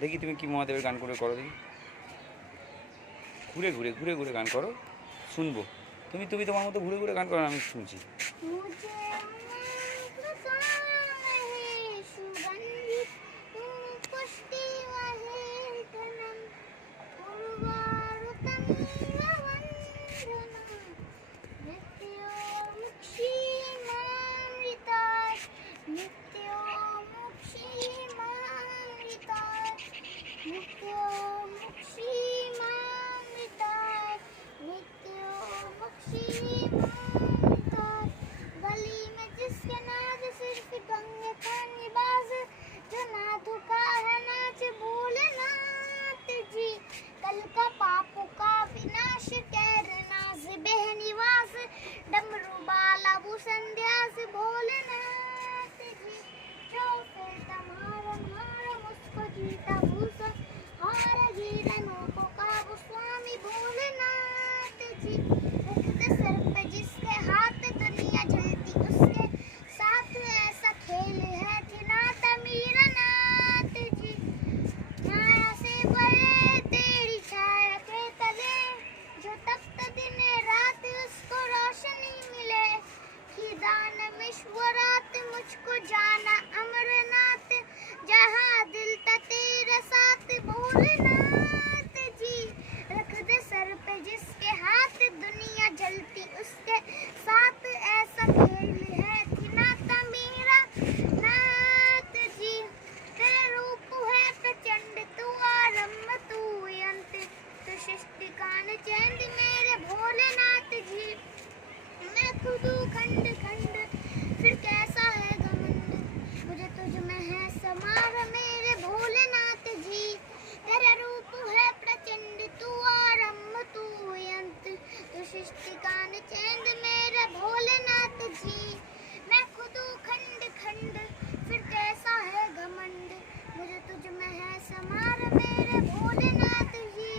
দেখি তুমি কি মহাদেবের গান করে করো দেখি, ঘুরে ঘুরে ঘুরে ঘুরে গান করো, শুনবো। তুমি তুমি তোমার মতো ঘুরে ঘুরে গান করো, আমি শুনছি। गली में जिसके नाज सिर्फ गंगे का निवास, जो नाथों का है नाच भोलेनाथ जी। कल का पापों का विनाश कर नाज बेहनिवास, डमरू बाला वो संध्या से भोलेनाथ जी। जो फिर तुम्हारा मारा मुझको जीता भूसा, हार गिरनों को काबू स्वामी भोलेनाथ जी। रखते सर पे जिसके हाथ दुनिया जलती उसके साथ, ऐसा खेल है खिलाता मीरा नाथ जी। माया से भरे तेरी छाया के तले, जो तप्त दिन रात उसको रोशनी मिले। खिदान विश्वरात मुझको जाना अमरनाथ, जहाँ दिल था तेरा साथ भोलेनाथ जी। रख दे सर पे जिसके हाथ दुनिया जलती उसके साथ, ऐसा खेल है खिलाता मीरा नाथ जी। तेरा रूप है प्रचंड तू आरंभ तू अंत, तू सृष्टि कान चैंद मेरे भोलेनाथ जी। मैं खुद हूँ खंड खंड फिर कैसा है घमंड, मुझे तुझ में है समार मेरे भोलेनाथ जी। तेरा रूप है प्रचंड तू आरंभ तू अंत, तू सृष्टि कान चैंद मेरे भोलेनाथ जी। मैं खुद हूँ खंड खंड फिर कैसा है घमंड, मुझे तुझ में है समार मेरे भोलेनाथ जी।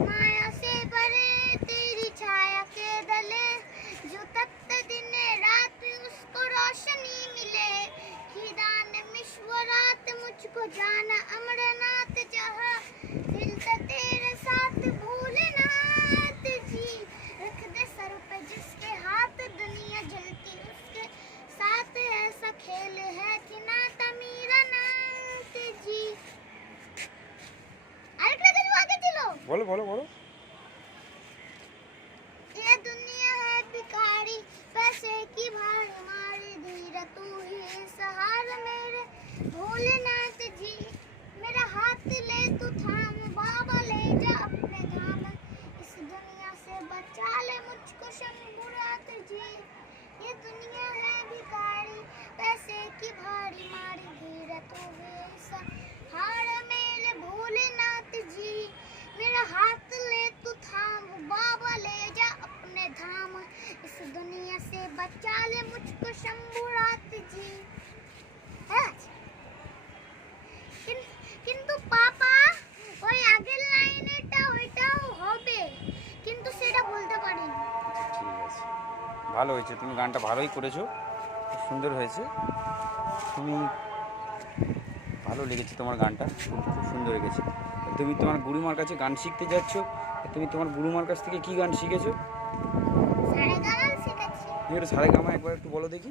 माया से भरे तेरी छाया के दले, जो तप्त दिन रात उसको रोशनी मिले। खिदान विश्वरात मुझको जाना अमरनाथ, जहाँ दिल था तेरे साथ भोलेनाथ जी। रख दे सर पे जिसके हाथ दुनिया जलती उसके साथ, ऐसा खेल है खिलाता मीरा नाथ जी। আরেকটা দিন আগে ছিল। বলো বলো বলো। ये दुनिया है भिखारी पैसे की भारी मारी, धीरा तू ही सहारा मेरे भोलेनाथ जी। मेरा हाथ ले तू थाम बाबा ले जा अपने धाम, इस दुनिया से बचा ले मुझको शंभुनाथ जी। ये दुनिया है भिखारी पैसे की भारी मारी, धीरा तू ही सहारा मेरे भोलेनाथ जी। मेरा हाथ ले तू थाम बाबा ले जा अपने धाम, इस दुनिया से बचा ले मुझको शंभुनाथ जी। কিন্তু পাপা ওই আগের লাইনেটা ওইটাও হবে, কিন্তু সেটা বলতে পারিনি। ঠিক আছে, ভালো হয়েছে, তুমি গানটা ভালোই করেছো, খুব সুন্দর হয়েছে। তুমি ভালো লেগেছে তোমার গানটা, খুব খুব সুন্দর লেগেছে। তুমি তোমার গুরুমার কাছে গান শিখতে যাচ্ছ, তুমি তোমার গুরুমার কাছ থেকে কি গান শিখেছো? সারেগামা শিখেছি। তুমি একটু সারেগামা একবার একটু বলো দেখি।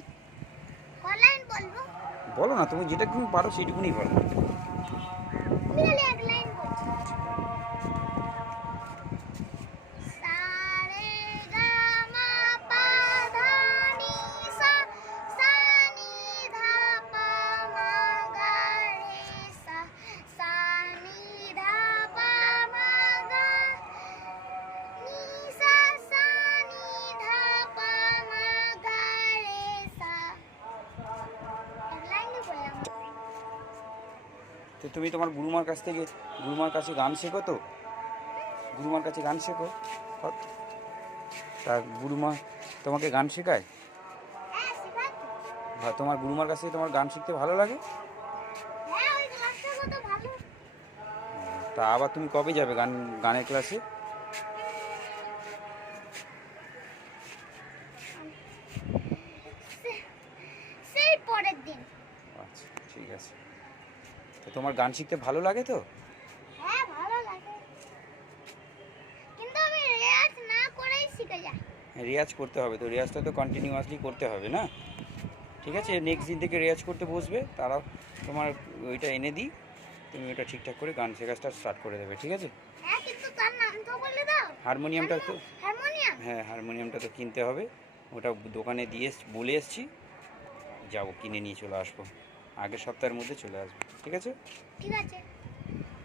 অনলাইন বলবো? বলো না, তুমি যেটা তুমি পারো সেইটুকুনি বলো। মিলে এক লাইন বলছি। সারেগামা পাধা নি সা, সা নি ধা পা মা গা রে সা, সা নি ধা পা মা গা নি সা, সা নি ধা পা মা গা রে সা। এক লাইনই বললাম। তো তুমি তোমার গুরুমার কাছ থেকে, গুরুমার কাছে গান শেখো তো? গুরুমার কাছে গান শেখো? তা গুরুমা তোমাকে গান শেখায়? হ্যাঁ শেখাতো। তোমার গুরুমার কাছে তোমার গান শিখতে ভালো লাগে? হ্যাঁ ওই ক্লাসটা কত ভালো। তা আবার তুমি কবে যাবে গানের ক্লাসে? সেই পরের দিন। আচ্ছা ঠিক আছে। তো তোমার তোমার গান শিখতে ভালো লাগে তো? হ্যাঁ ভালো লাগে, কিন্তু আমি রেয়াজ না করেই শিখে যাই। রেয়াজ করতে হবে তো, রেয়াজটা তো কন্টিনিউয়াসলি করতে হবে না? ঠিক আছে, নেক্সট দিন থেকে রেয়াজ করতে বসবে, তারা তোমার ওইটা এনে দিই, তুমি ওটা ঠিকঠাক করে গান শেখাটা স্টার্ট করে দেবে, ঠিক আছে? হ্যাঁ কিন্তু তার নাম তো বলে দাও। হারমোনিয়ামটা তো, হারমোনিয়াম। হ্যাঁ হারমোনিয়ামটা তো কিনতে হবে, ওটা দোকানে দিয়ে বলে এসছি, যাবো কিনে নিয়ে চলে আসবো, আগের সপ্তাহের মধ্যে চলে আসবো, ঠিক আছে? ঠিক আছে।